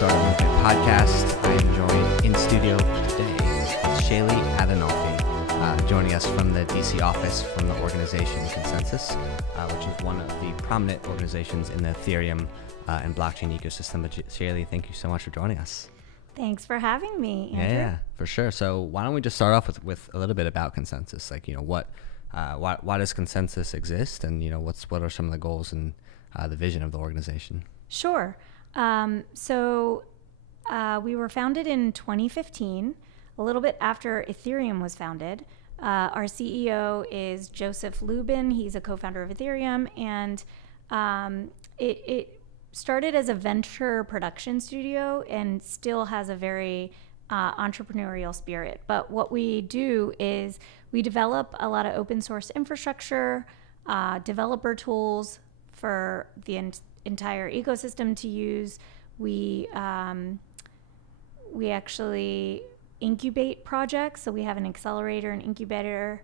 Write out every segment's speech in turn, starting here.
Starting with a podcast. I am joined in studio today with Shailee Aldinofi, joining us from the DC office from the organization ConsenSys, which is one of the prominent organizations in the Ethereum and blockchain ecosystem. But Shailee, thank you so much for joining us. Thanks for having me, Andrew. Yeah, for sure. So why don't we just start off with a little bit about ConsenSys? Like, why does ConsenSys exist, and what are some of the goals and the vision of the organization? Sure. So we were founded in 2015, a little bit after Ethereum was founded. Our CEO is Joseph Lubin. He's a co-founder of Ethereum, and it started as a venture production studio and still has a very entrepreneurial spirit. But what we do is we develop a lot of open source infrastructure, developer tools for the entire ecosystem to use. We actually incubate projects, so we have an accelerator and incubator.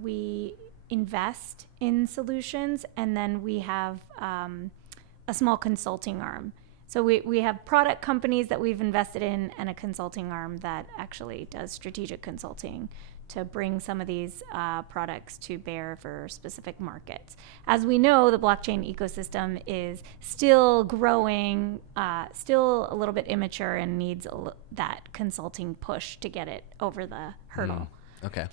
We invest in solutions, and then we have a small consulting arm. So we have product companies that we've invested in and a consulting arm that actually does strategic consulting to bring some of these products to bear for specific markets. As we know, the blockchain ecosystem is still growing, still a little bit immature, and needs that consulting push to get it over the hurdle. Okay.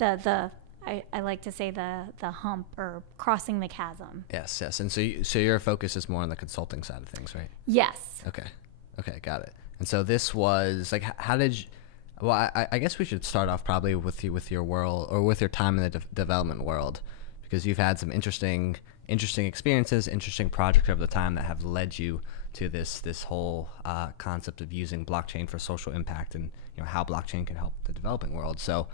I like to say the hump, or crossing the chasm. Yes. And so your focus is more on the consulting side of things, right? Yes. Okay, got it. And so this was like, how did you? Well, I guess we should start off probably with your world, or with your time in the development world, because you've had some interesting experiences, interesting projects over the time that have led you to this whole concept of using blockchain for social impact, and how blockchain can help the developing world. So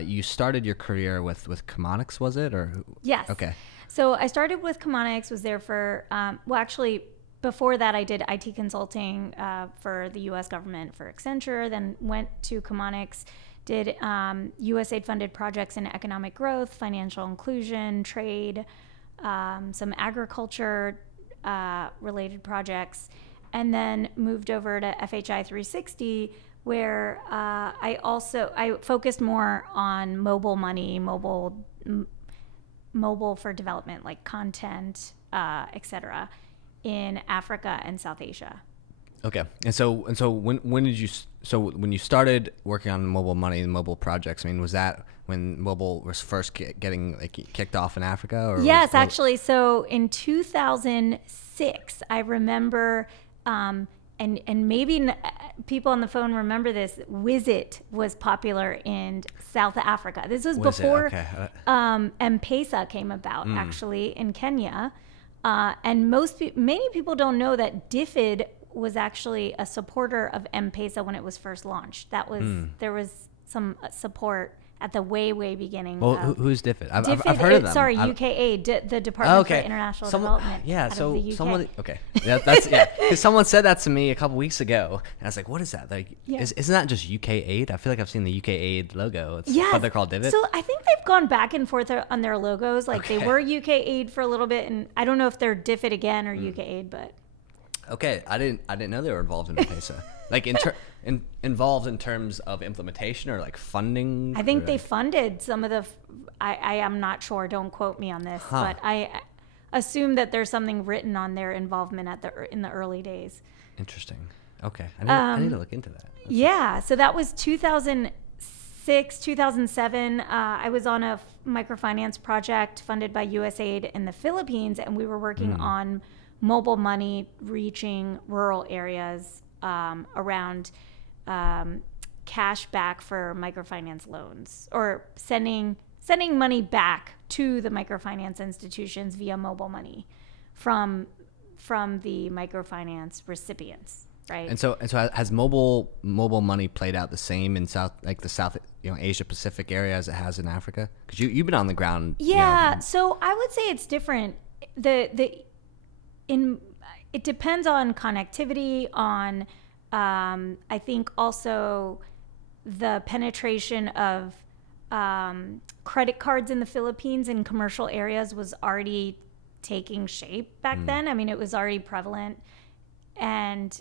you started your career with Chemonics, was it? Or yes. Okay. So I started with Chemonics, was there for actually, before that, I did IT consulting for the U.S. government for Accenture, then went to Chemonics, did USAID funded projects in economic growth, financial inclusion, trade, some agriculture related projects, and then moved over to FHI 360, where I focused more on mobile money, mobile for development, like content, etc., in Africa and South Asia. Okay. And so when you started working on mobile money and mobile projects, I mean, was that when mobile was first getting kicked off in Africa? Or yes, actually. So in 2006, I remember, and maybe people on the phone remember this, Wizit was popular in South Africa. This was before M-Pesa came about, actually, in Kenya. And many people don't know that DFID was actually a supporter of M-Pesa when it was first launched. There was some support at the way beginning. Well, who's DFID? I've heard of them. Sorry, UKAID, the Department for International Development. Yeah, out so of the UK. someone. Okay, because someone said that to me a couple weeks ago, and I was like, "What is that? Like, isn't that just UKAID? I feel like I've seen the UKAID logo. But they're called DFID. So I think they've gone back and forth on their logos. Like they were UKAID for a little bit, and I don't know if they're DFID again or UKAID, but. Okay, I didn't know they were involved in M-Pesa. Like involved in terms of implementation or like funding. I think they funded some of the. I am not sure. Don't quote me on this, but I assume that there's something written on their involvement in the early days. Interesting. Okay, I need to look into that. So that was 2006, 2007. I was on a microfinance project funded by USAID in the Philippines, and we were working on mobile money reaching rural areas around cash back for microfinance loans, or sending money back to the microfinance institutions via mobile money from the microfinance recipients, right? And so has mobile money played out the same in South Asia Pacific area as it has in Africa? Because you've been on the ground. Yeah, so I would say it's different. It depends on connectivity, on I think also the penetration of credit cards in the Philippines in commercial areas was already taking shape back then. I mean, it was already prevalent and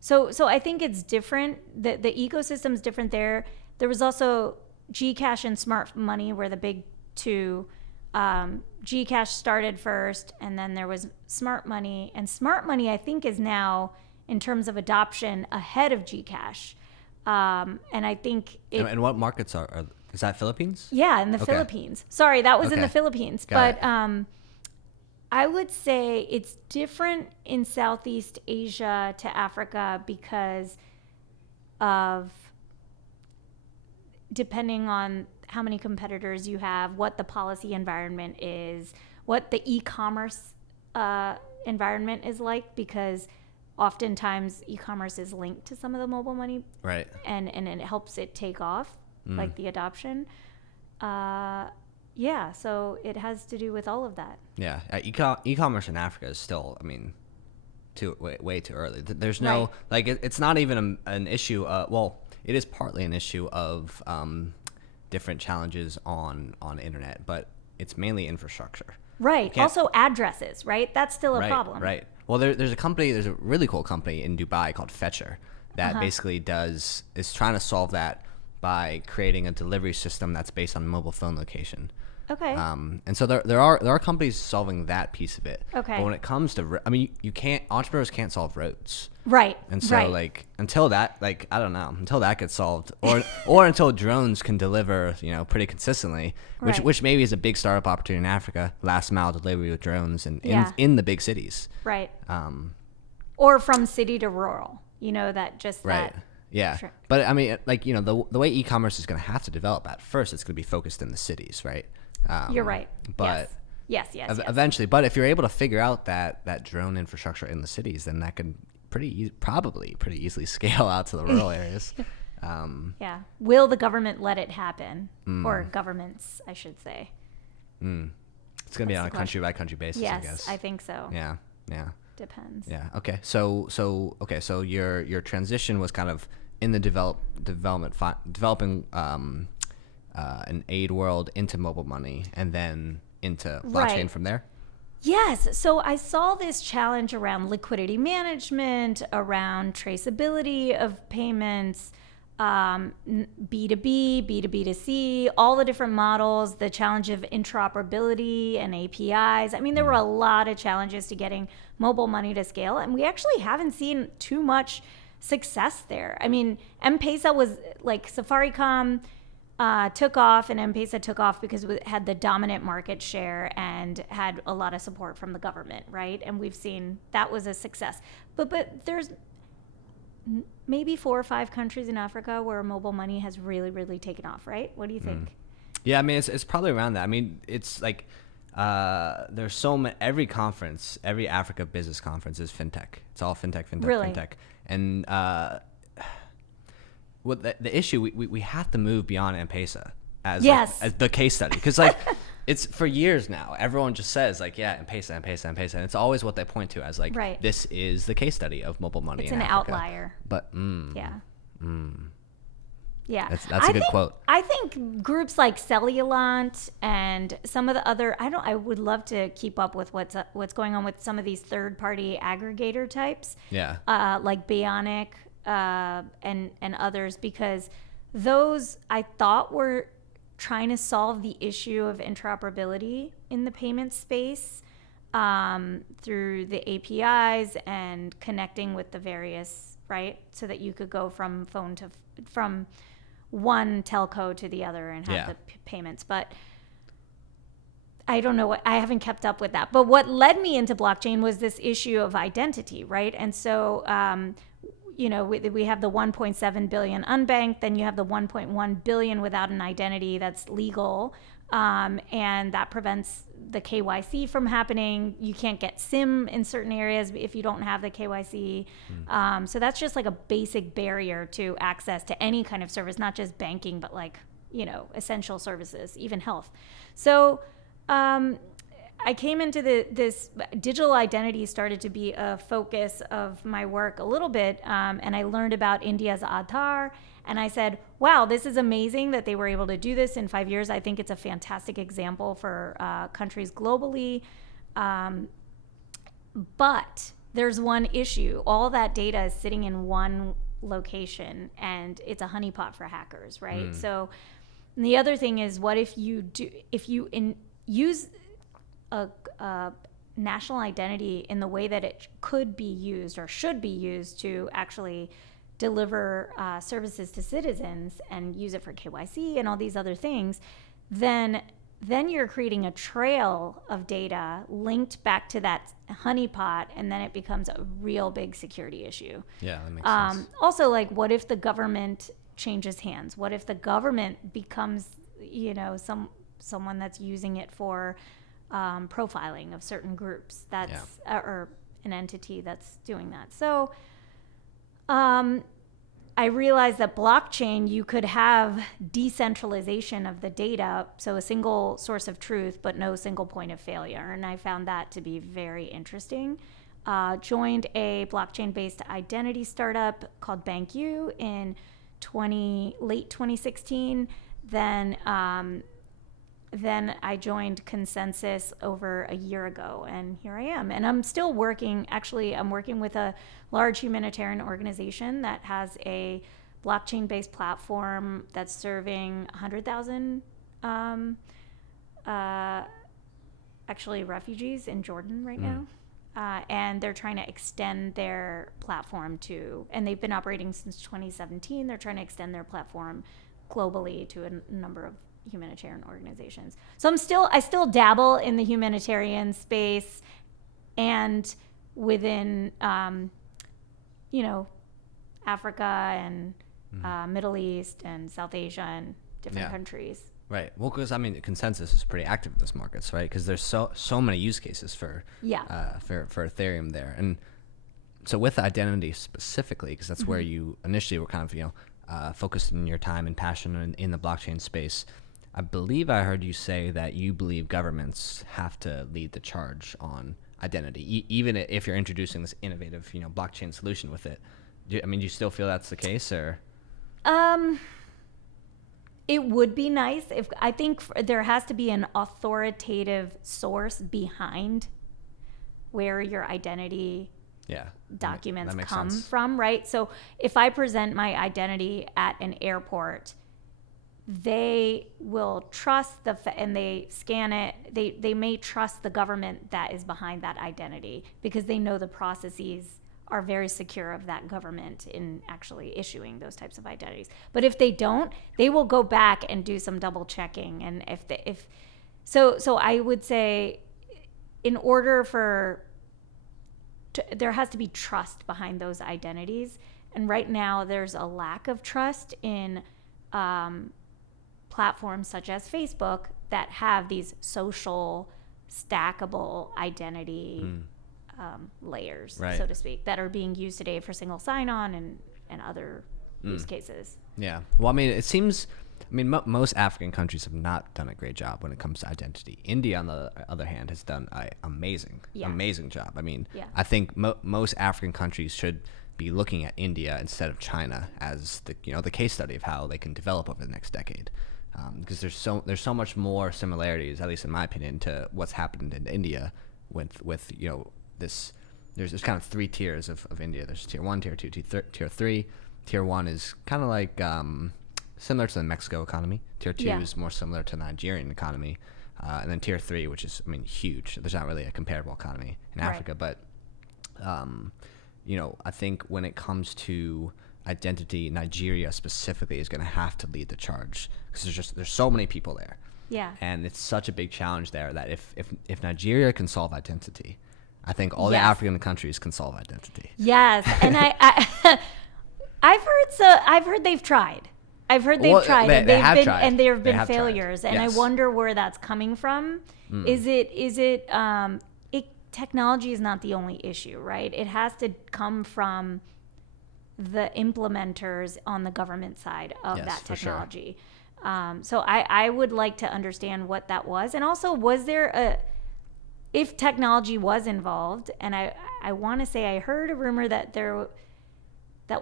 so I think it's different. The ecosystem's different there. There was also Gcash and Smart Money were the big two. Gcash started first, and then there was Smart Money. And Smart Money, I think, is now, in terms of adoption, ahead of Gcash. And I think And what markets are is that Philippines? Yeah, in the Philippines. Sorry, that was in the Philippines. Got But I would say it's different in Southeast Asia to Africa because of, depending on how many competitors you have, what the policy environment is, what the e-commerce environment is like, because oftentimes e-commerce is linked to some of the mobile money, Right. and it helps it take off, like the adoption. Yeah, so it has to do with all of that. Yeah. E-commerce in Africa is still, I mean, way too early. There's no, Right. it's not even an issue. Well, it is partly an issue of different challenges on internet, but it's mainly infrastructure. Right. Also addresses, right? That's still a problem. Right. Well, there's a really cool company in Dubai called Fetcher that basically is trying to solve that by creating a delivery system that's based on mobile phone location. Okay. And so there are companies solving that piece of it. Okay. But when it comes to, entrepreneurs can't solve roads. Right. And so until that, I don't know, until that gets solved, or until drones can deliver, pretty consistently, which maybe is a big startup opportunity in Africa, last mile delivery with drones and in the big cities. Right. Or from city to rural, that just Right. that. Yeah. Sure. But I mean, the way e-commerce is going to have to develop at first, it's going to be focused in the cities, right? You're right. But yes. Eventually, but if you're able to figure out that drone infrastructure in the cities, then that can probably pretty easily scale out to the rural areas. Yeah. Will the government let it happen? Or governments, I should say. It's going to be on a country by country basis, Yes, I guess. I think so. Yeah. Depends. Yeah. Okay. So your transition was kind of in the developing an aid world into mobile money, and then into blockchain from there. Yes. So I saw this challenge around liquidity management, around traceability of payments, B2B, B2B2C, all the different models, the challenge of interoperability and APIs. I mean, there were a lot of challenges to getting mobile money to scale, and we actually haven't seen too much success there. I mean, M-Pesa was like Safaricom took off, and M-Pesa took off because it had the dominant market share and had a lot of support from the government, right? And we've seen that was a success. But there's maybe 4 or 5 countries in Africa where mobile money has really, really taken off, right? What do you think? Yeah, I mean, it's probably around that. I mean, it's like there's so many, every Africa business conference is fintech. It's all fintech, Really? fintech. And what the issue, we have to move beyond M-Pesa as the case study. Because it's for years now, everyone just says M-Pesa. And it's always what they point to as this is the case study of mobile money in Africa. It's an outlier. But, Yeah. That's a good quote. I think groups like Cellulant and some of the other, I would love to keep up with what's going on with some of these third-party aggregator types. Yeah. Like Bionic and others, because those I thought were trying to solve the issue of interoperability in the payment space through the APIs and connecting with the various, right? So that you could go from one telco to the other and have the payments. But I don't know I haven't kept up with that. But what led me into blockchain was this issue of identity, right? And so, we have the 1.7 billion unbanked, then you have the 1.1 billion without an identity that's legal. And that prevents the KYC from happening. You can't get SIM in certain areas if you don't have the KYC. So that's just like a basic barrier to access to any kind of service, not just banking, but essential services, even health. So I came into this digital identity started to be a focus of my work a little bit. And I learned about India's Aadhaar. And I said, wow, this is amazing that they were able to do this in 5 years. I think it's a fantastic example for countries globally. But there's one issue. All that data is sitting in one location, and it's a honeypot for hackers, right? So the other thing is, what if you use a national identity in the way that it could be used or should be used to actually deliver services to citizens and use it for KYC and all these other things, then you're creating a trail of data linked back to that honeypot, and then it becomes a real big security issue. Yeah, that makes sense. Also, like, what if the government changes hands? What if the government becomes, someone that's using it for profiling of certain groups? That's or an entity that's doing that. So I realized that blockchain, you could have decentralization of the data, so a single source of truth, but no single point of failure. And I found that to be very interesting. Joined a blockchain-based identity startup called BanQu in late 2016. Then I joined ConsenSys over a year ago, and here I am. And I'm still working. Actually, I'm working with a large humanitarian organization that has a blockchain-based platform that's serving 100,000 refugees in Jordan right now. And they're trying to extend their platform and they've been operating since 2017. They're trying to extend their platform globally to a number of humanitarian organizations. So I still dabble in the humanitarian space and within, Africa and Middle East and South Asia and different countries. Right. Well, because ConsenSys is pretty active in this markets, right? Because there's so many use cases for Ethereum there, and so with identity specifically, because that's where you initially were kind of focused in your time and passion in the blockchain space. I believe I heard you say that you believe governments have to lead the charge on identity, even if you're introducing this innovative, blockchain solution with it. Do you still feel that's the case, or? It would be nice I think there has to be an authoritative source behind where your identity documents come from, right? So if I present my identity at an airport, they will trust and they scan it. They may trust the government that is behind that identity because they know the processes are very secure of that government in actually issuing those types of identities. But if they don't, they will go back and do some double checking. And so I would say, in order there has to be trust behind those identities. And right now, there's a lack of trust in platforms such as Facebook that have these social stackable identity layers, so to speak, that are being used today for single sign-on and other use cases. Yeah. Well, it seems, most African countries have not done a great job when it comes to identity. India, on the other hand, has done an amazing job. I think most African countries should be looking at India instead of China as the case study of how they can develop over the next decade. Because there's so much more similarities, at least in my opinion, to what's happened in India with this. There's kind of three tiers of India. There's tier 1, tier 2, tier 3. Tier 1 is kind of like similar to the Mexico economy. Tier 2 is more similar to the Nigerian economy, and then tier 3, which is huge. There's not really a comparable economy in Africa, but I think when it comes to identity, Nigeria specifically is going to have to lead the charge because there's so many people there. Yeah. And it's such a big challenge there that if Nigeria can solve identity, I think all the African countries can solve identity. Yes, and I've heard they've tried. I've heard they've tried, and there have been failures, and I wonder where that's coming from. Is it technology is not the only issue, right? It has to come from the implementers on the government side of that technology. Sure. So I would like to understand what that was, and also if technology was involved, and I want to say I heard a rumor that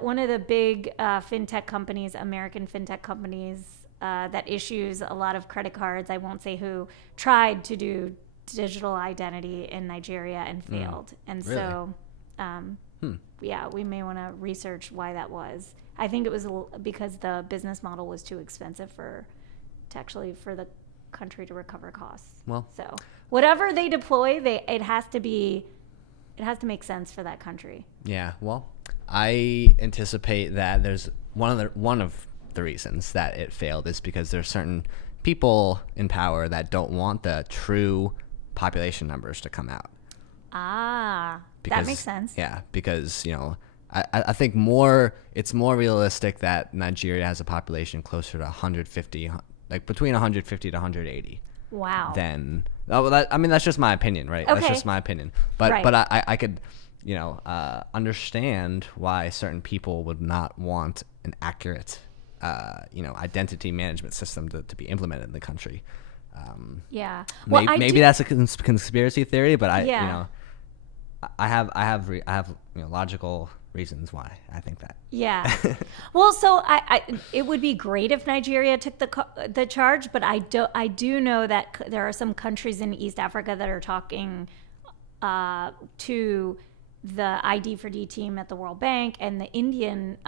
one of the big fintech companies, American fintech companies that issues a lot of credit cards, I won't say who, tried to do digital identity in Nigeria and failed. And really? So Yeah, we may want to research why that was. I think it was because the business model was too expensive for the country to recover costs. Well, so whatever they deploy, it has to make sense for that country. Yeah, well, I anticipate that there's one of the reasons that it failed is because there's certain people in power that don't want the true population numbers to come out. That makes sense. Yeah, because I think it's more realistic that Nigeria has a population closer to 150, like between 150 to 180. Wow. That's just my opinion, right? Okay. That's just my opinion. But right. but I could understand why certain people would not want an accurate identity management system to be implemented in the country. Yeah. Well, maybe that's a conspiracy theory, but I have logical reasons why I think that. Yeah. Well, so it would be great if Nigeria took the charge, but I do know that there are some countries in East Africa that are talking to the ID4D team at the World Bank and the Indian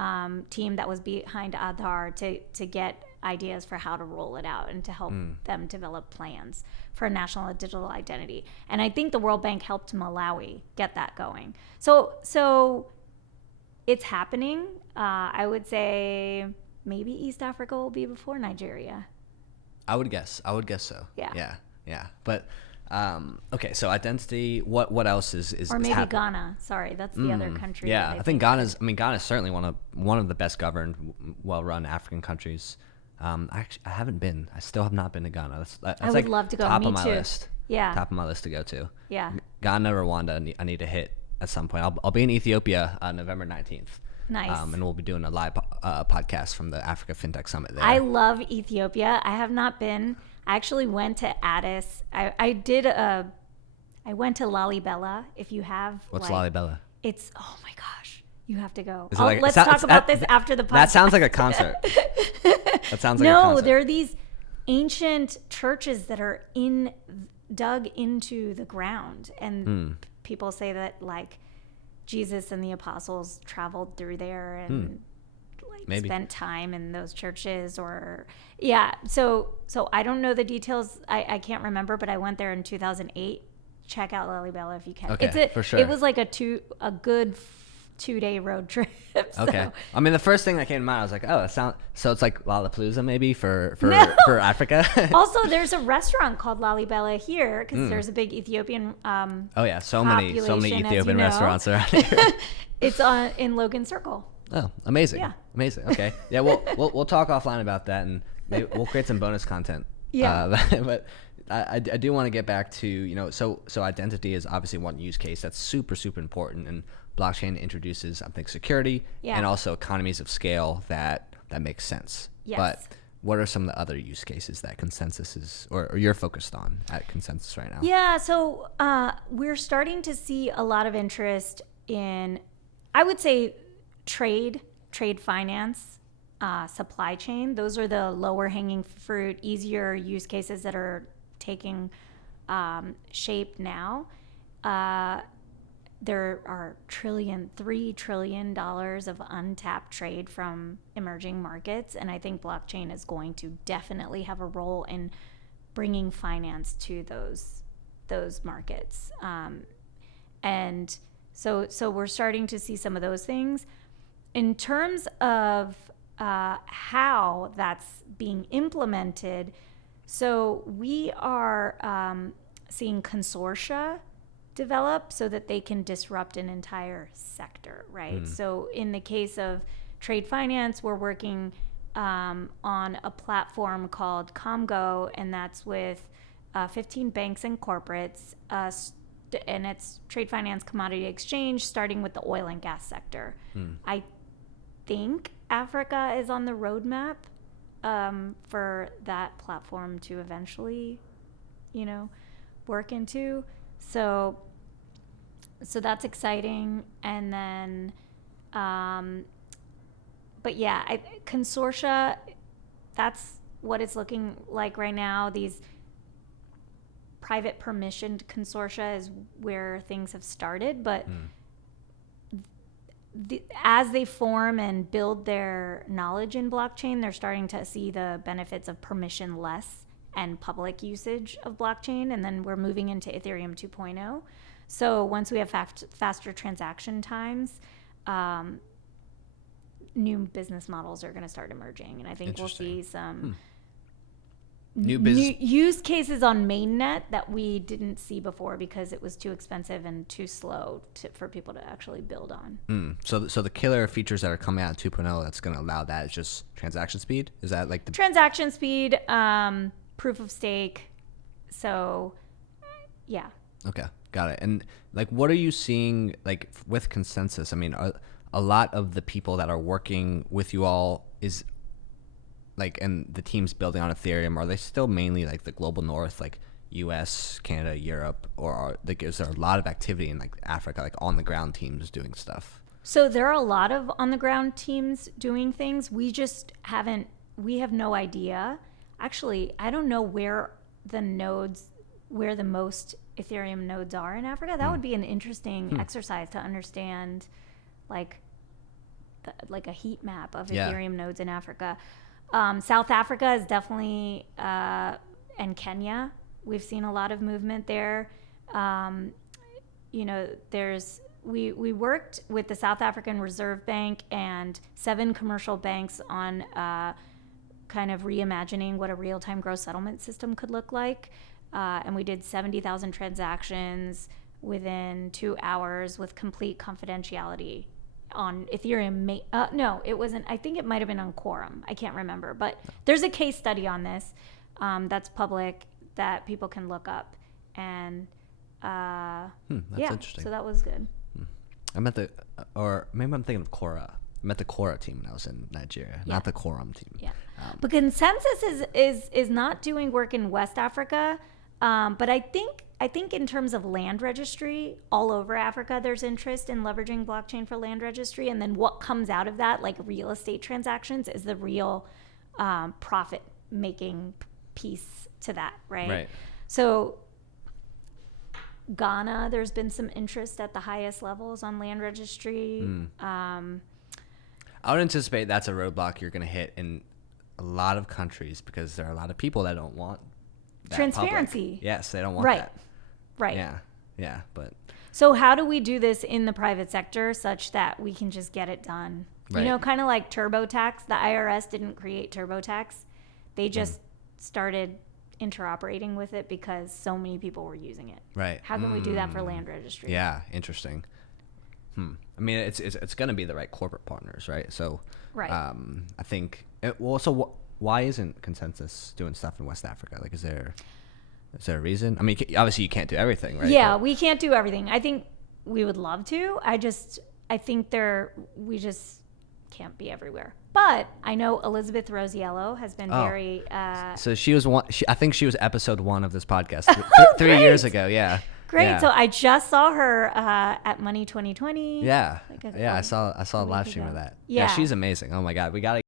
team that was behind Aadhaar to get ideas for how to roll it out and to help them develop plans for a national digital identity. And I think the World Bank helped Malawi get that going. So it's happening. I would say maybe East Africa will be before Nigeria. I would guess so. Yeah. Yeah. But okay, so identity. What else is or maybe Ghana? Sorry, that's the other country. Yeah, I think Ghana's certainly one of the best governed, well-run African countries. I haven't been. I still have not been to Ghana. That's I would love to go. Top Me of my too. list. Yeah. Top of my list to go to. Yeah. Ghana, Rwanda. I need to hit at some point. I'll be in Ethiopia on November 19th. Nice. And we'll be doing a live podcast from the Africa FinTech Summit there. I love Ethiopia. I have not been. I actually went to Addis. I went to Lalibela. If you have. What's Lalibela? It's, oh my gosh. You have to go. Let's talk about this after the podcast. That sounds like a concert. That sounds like a concert. No, there are these ancient churches that are dug into the ground. And people say that like Jesus and the apostles traveled through there and spent time in those churches So I don't know the details. I can't remember, but I went there in 2008. Check out Lalibela if you can. Okay, for sure. It was like a good 2-day road trip. So. Okay. I mean, the first thing that came to mind, I was like, oh, so it's like Lollapalooza maybe for Africa. Also, there's a restaurant called Lalibela here because there's a big Ethiopian oh yeah, so many Ethiopian restaurants around here. It's in Logan Circle. Oh, amazing. Yeah. Amazing. Okay. Yeah, we'll talk offline about that and maybe we'll create some bonus content. Yeah. But I do want to get back to, so identity is obviously one use case that's super, super important, and blockchain introduces, I think, security and also economies of scale that makes sense. Yes. But what are some of the other use cases that ConsenSys is, or you're focused on at ConsenSys right now? Yeah, so we're starting to see a lot of interest in, I would say, trade finance, supply chain. Those are the lower hanging fruit, easier use cases that are taking shape now. There are $3 trillion of untapped trade from emerging markets, and I think blockchain is going to definitely have a role in bringing finance to those markets. And so we're starting to see some of those things. In terms of how that's being implemented, so we are seeing consortia develop so that they can disrupt an entire sector, right? So in the case of trade finance, we're working on a platform called Comgo, and that's with 15 banks and corporates, and it's trade finance commodity exchange, starting with the oil and gas sector. I think Africa is on the roadmap for that platform to eventually, work into. So that's exciting. And then, but yeah, consortia, that's what it's looking like right now. These private permissioned consortia is where things have started, but as they form and build their knowledge in blockchain, they're starting to see the benefits of permissionless and public usage of blockchain. And then we're moving into Ethereum 2.0. So once we have faster transaction times, new business models are going to start emerging. And I think we'll see some new use cases on mainnet that we didn't see before because it was too expensive and too slow for people to actually build on. So the killer features that are coming out in 2.0 that's going to allow that is just transaction speed? Is that like the transaction speed, proof of stake? So, yeah. Okay, got it. And like, what are you seeing like with ConsenSys? I mean, a lot of the people that are working with you all is like, and the teams building on Ethereum, are they still mainly like the global north, like US, Canada, Europe, or like, is there a lot of activity in like Africa, like on the ground teams doing stuff? So there are a lot of on the ground teams doing things. We have no idea. Actually, I don't know where the most Ethereum nodes are in Africa. That would be an interesting exercise to understand, like a heat map of Ethereum nodes in Africa. South Africa is definitely, and Kenya, we've seen a lot of movement there. We worked with the South African Reserve Bank and 7 commercial banks on kind of reimagining what a real-time gross settlement system could look like. And we did 70,000 transactions within 2 hours with complete confidentiality on Ethereum. No, it wasn't. I think it might have been on Quorum. I can't remember. But there's a case study on this that's public that people can look up. And that's interesting. So that was good. I met or maybe I'm thinking of Quora. I met the Quora team when I was in Nigeria, not the Quorum team. Yeah. But ConsenSys is not doing work in West Africa. But I think in terms of land registry, all over Africa, there's interest in leveraging blockchain for land registry. And then what comes out of that, like real estate transactions, is the real profit-making piece to that, right? So Ghana, there's been some interest at the highest levels on land registry. I would anticipate that's a roadblock you're going to hit in a lot of countries because there are a lot of people that don't want transparency. Public. Yes, they don't want that. Right. Yeah. But so how do we do this in the private sector such that we can just get it done? Right. You know, kind of like TurboTax. The IRS didn't create TurboTax. They just started interoperating with it because so many people were using it. Right. How can we do that for land registry? Yeah, interesting. I mean, it's going to be the right corporate partners, right? So, right. I think. Why isn't ConsenSys doing stuff in West Africa? Like, is there a reason? I mean, obviously you can't do everything, right? Yeah, we can't do everything. I think we would love to. I think we just can't be everywhere. But I know Elizabeth Rosiello has been very. So she was one. I think she was episode 1 of this podcast 3 years ago. Yeah. Great. Yeah. So I just saw her at Money 2020. Yeah. I saw a live stream of that. Yeah. She's amazing. Oh my God. We got